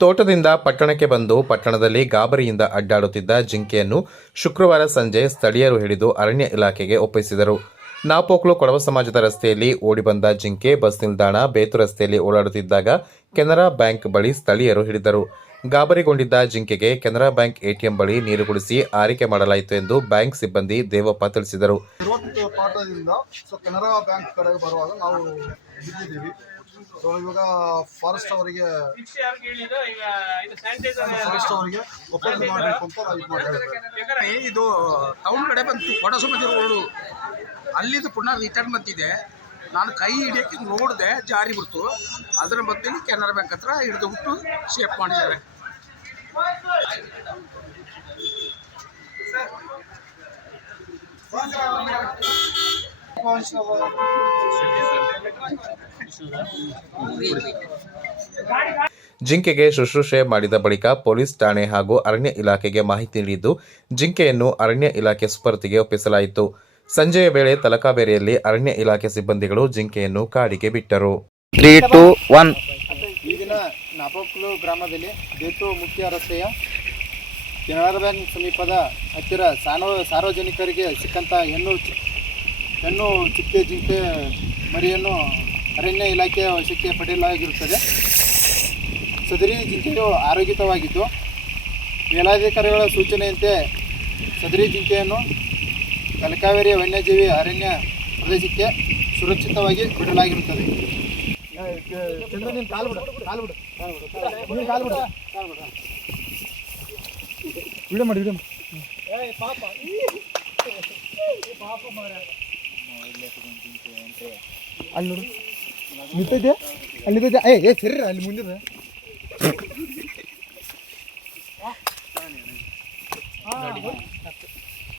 ತೋಟದಿಂದ ಪಟ್ಟಣಕ್ಕೆ ಬಂದು ಪಟ್ಟಣದಲ್ಲಿ ಗಾಬರಿಯಿಂದ ಅಡ್ಡಾಡುತ್ತಿದ್ದ ಜಿಂಕೆಯನ್ನು ಶುಕ್ರವಾರ ಸಂಜೆ ಸ್ಥಳೀಯರು ಹಿಡಿದು ಅರಣ್ಯ ಇಲಾಖೆಗೆ ಒಪ್ಪಿಸಿದರು. ನಾಪೋಕ್ಲು ಕೊಡವ ಸಮಾಜದ ರಸ್ತೆಯಲ್ಲಿ ಓಡಿಬಂದ ಜಿಂಕೆ ಬಸ್ ನಿಲ್ದಾಣ ಬೇತು ರಸ್ತೆಯಲ್ಲಿ ಓಡಾಡುತ್ತಿದ್ದಾಗ ಕೆನರಾ ಬ್ಯಾಂಕ್ ಬಳಿ ಸ್ಥಳೀಯರು ಹಿಡಿದರು. ಗಾಬರಿಗೊಂಡಿದ್ದ ಜಿಂಕೆಗೆ ಕೆನರಾ ಬ್ಯಾಂಕ್ ಎಟಿಎಂ ಬಳಿ ನೀರು ಕುಡಿಸಿ ಆರೈಕೆ ಮಾಡಲಾಯಿತು ಎಂದು ಬ್ಯಾಂಕ್ ಸಿಬ್ಬಂದಿ ದೇವಪ್ಪ ತಿಳಿಸಿದರು. ಕೆನರಾ ಬ್ಯಾಂಕ್ ಕಡೆಗೆ ಬರುವಾಗ ನಾವು ಬಿದ್ದಿದ್ದೀವಿ. ಇವಾಗ ಫಾರೆಸ್ಟ್ ಅವರಿಗೆ ಒಪ್ಪಂದ ಮಾಡಬೇಕು ಅಂತ ನಾವು ಇದು ಮಾಡ್ತೀವಿ. ಇದು ಟೌನ್ ಕಡೆ ಬಂತು, ಕೊಡಸಮತಿ ರೋಡು ಅಲ್ಲಿಂದ ಪುನಃ ರಿಟರ್ನ್ ಬಂದಿದೆ. ನಾನು ಕೈ ಹಿಡಿಯೋಕ್ಕೆ ನೋಡಿದೆ, ಜಾರಿ ಬಿಡ್ತು. ಅದರ ಮಧ್ಯೆ ಕೆನರಾ ಬ್ಯಾಂಕ್ ಹತ್ರ ಹಿಡಿದು ಬಿಟ್ಟು ಶೇಪ್ ಮಾಡಿದ್ದಾರೆ. ಜಿಂಕೆಗೆ ಶುಶ್ರೂಷೆ ಮಾಡಿದ ಬಳಿಕ ಪೊಲೀಸ್ ಠಾಣೆ ಹಾಗೂ ಅರಣ್ಯ ಇಲಾಖೆಗೆ ಮಾಹಿತಿ ನೀಡಿದ್ದು ಜಿಂಕೆಯನ್ನು ಅರಣ್ಯ ಇಲಾಖೆ ಸುಪರ್ದಿಗೆ ಒಪ್ಪಿಸಲಾಯಿತು. ಸಂಜೆಯ ವೇಳೆ ತಲಕಾವೇರಿಯಲ್ಲಿ ಅರಣ್ಯ ಇಲಾಖೆ ಸಿಬ್ಬಂದಿಗಳು ಜಿಂಕೆಯನ್ನು ಕಾಡಿಗೆ ಬಿಟ್ಟರು. 3, 2, 1 ಈ ದಿನ ನಾಪೋಕ್ಲು ಗ್ರಾಮದಲ್ಲಿ ಬೇತು ಮುಖ್ಯ ರಸ್ತೆಯ ಕೆನರಾ ಬ್ಯಾಂಕ್ ಸಮೀಪದ ಹತ್ತಿರ ಸಾರ್ವಜನಿಕರಿಗೆ ಸಿಕ್ಕಂಥ ಹೆಣ್ಣು ಚಿಕ್ಕೆ ಜಿಂಕೆ ಮರಿಯನ್ನು ಅರಣ್ಯ ಇಲಾಖೆಯ ವಶಕ್ಕೆ ಪಡೆಯಲಾಗಿರುತ್ತದೆ. ಸದರಿ ಜಿಂಕೆಯು ಆರೋಗ್ಯವಾಗಿದ್ದು ಮೇಲಾಧಿಕಾರಿಗಳ ಸೂಚನೆಯಂತೆ ಸದರಿ ಜಿಂಕೆಯನ್ನು ತಲಕಾವೇರಿ ವನ್ಯಜೀವಿ ಅರಣ್ಯ ಪ್ರದೇಶಕ್ಕೆ ಸುರಕ್ಷಿತವಾಗಿ ಬಿಡಲಾಗಿರುತ್ತದೆ. ವಿಡಿಯೋ ಮಾಡಿ ಅಲ್ಲಿ ನೋಡು ನಿಂತೈತೆ, ಅಲ್ಲಿ ನಿಂತೈತೆ. ಏ ಸರಿ ಅಲ್ಲಿ ಮುಂದಿನ